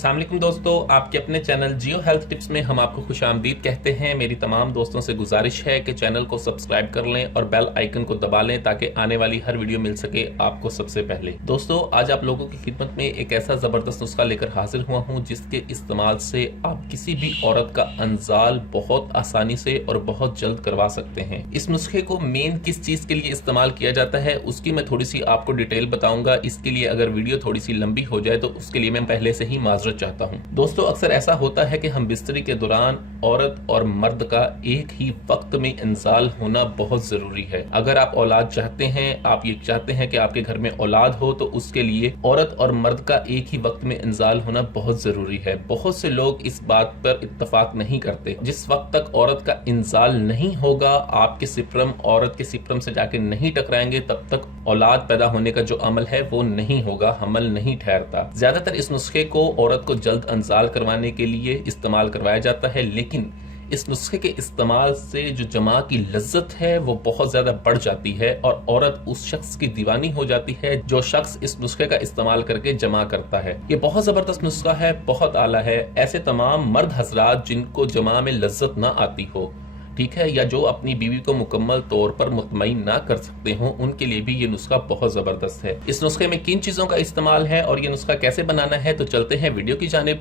अस्सलाम वालेकुम दोस्तों, आपके अपने चैनल जियो हेल्थ टिप्स में हम आपको खुशामदीद कहते हैं। मेरी तमाम दोस्तों से गुजारिश है कि चैनल को सब्सक्राइब कर लें और बेल आइकन को दबा लें ताकि आने वाली हर वीडियो मिल सके आपको सबसे पहले। दोस्तों, आज आप लोगों की खिदमत में एक ऐसा जबरदस्त नुस्खा लेकर हाजिर हुआ हूँ जिसके इस्तेमाल से आप किसी भी औरत का अंजाल बहुत आसानी से और बहुत जल्द करवा सकते हैं। इस नुस्खे को मेन किस चीज के लिए इस्तेमाल किया जाता है उसकी मैं थोड़ी सी आपको डिटेल बताऊंगा। इसके लिए अगर वीडियो थोड़ी सी लंबी हो जाए तो उसके लिए मैं पहले से ही माजरत चाहता हूं। दोस्तों, अक्सर ऐसा होता है कि हम बिस्तरी के दौरान औरत और मर्द का एक ही वक्त में इंजाल होना बहुत जरूरी है। अगर आप औलाद चाहते हैं, आप ये चाहते हैं कि आपके घर में औलाद हो, तो उसके लिए औरत और मर्द का एक ही वक्त में इंजाल होना बहुत जरूरी है। बहुत से लोग इस बात पर इत्तफाक नहीं करते। जिस वक्त तक औरत का इंजाल नहीं होगा, आपके सिप्रम औरत के सिप्रम से जाके नहीं टकराएंगे, तब तक औलाद पैदा होने का जो अमल है वो नहीं होगा, हमल नहीं ठहरता। ज्यादातर इस नुस्खे को औरत को जल्द इंजाल करवाने के लिए इस्तेमाल करवाया जाता है, लेकिन इस नुस्खे के इस्तेमाल से जो जमा की लज्जत है वो बहुत ज्यादा बढ़ जाती है और औरत उस शख्स की दीवानी हो जाती है जो शख्स इस नुस्खे का इस्तेमाल करके जमा करता है। ये बहुत जबरदस्त नुस्खा है, बहुत आला है। ऐसे तमाम मर्द हजरात जिनको जमा में लज्जत ना आती हो, ठीक है, या जो अपनी बीवी को मुकम्मल तौर पर मुतमईन ना कर सकते हो, उनके लिए भी ये नुस्खा बहुत जबरदस्त है। इस नुस्खे में किन चीजों का इस्तेमाल है और ये नुस्खा कैसे बनाना है, तो चलते हैं वीडियो की जानिब।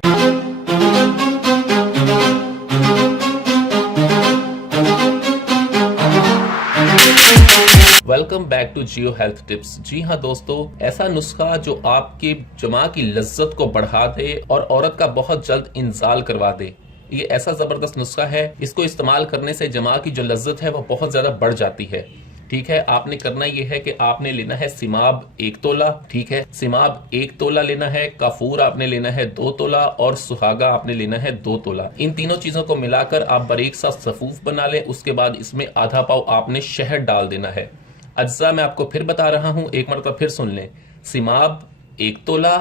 Welcome back to Geo health tips. जी हाँ दोस्तों, ऐसा नुस्खा जो आपकी जमा की लज्जत को बढ़ा दे और औरत का बहुत जल्द इंजाल करवा दे, ये ऐसा जबरदस्त नुस्खा है। इसको इस्तेमाल करने से जमा की जो लज्जत है वो बहुत ज्यादा बढ़ जाती है। ठीक है, आपने करना यह है कि आपने लेना है सिमाब 1 तोला, ठीक है, सिमाब 1 तोला लेना है, काफूर आपने लेना है 2 तोला और सुहागा आपने लेना है 2 तोला। इन तीनों चीजों को मिलाकर आप बारीक सा सफूफ बना लें। उसके बाद इसमें आधा पाव आपने शहद डाल देना है। अज्जा मैं आपको फिर बता रहा हूं, एक मरतबा फिर सुन लें। सिमाब 1 तोला,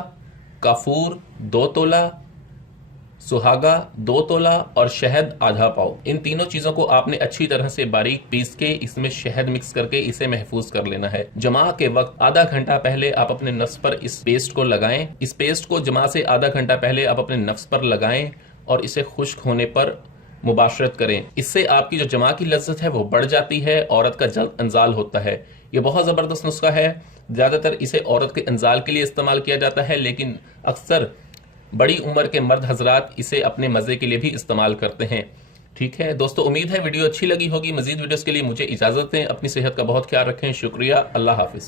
काफूर 2 तोला, सुहागा 2 तोला और शहद आधा पाव। इन तीनों चीजों को आपने अच्छी तरह से बारीक पीस के इसमें शहद मिक्स करके इसे महफूज कर लेना है। जमा के वक्त आधा घंटा पहले आप अपने नफ्स पर इस पेस्ट को लगाएं। इस पेस्ट को जमा से आधा घंटा पहले आप अपने नफ्स पर लगाएं और इसे खुश्क होने पर मुबाशरत करें। इससे आपकी जो जमा की लज्जत है वो बढ़ जाती है, औरत का जल्द इंजाल होता है। ये बहुत जबरदस्त नुस्खा है। ज्यादातर इसे औरत के इंजाल के लिए इस्तेमाल किया जाता है, लेकिन अक्सर बड़ी उम्र के मर्द हजरात इसे अपने मजे के लिए भी इस्तेमाल करते हैं। ठीक है दोस्तों, उम्मीद है वीडियो अच्छी लगी होगी। मजीद वीडियोस के लिए मुझे इजाजत दें। अपनी सेहत का बहुत ख्याल रखें। शुक्रिया, अल्लाह हाफिज।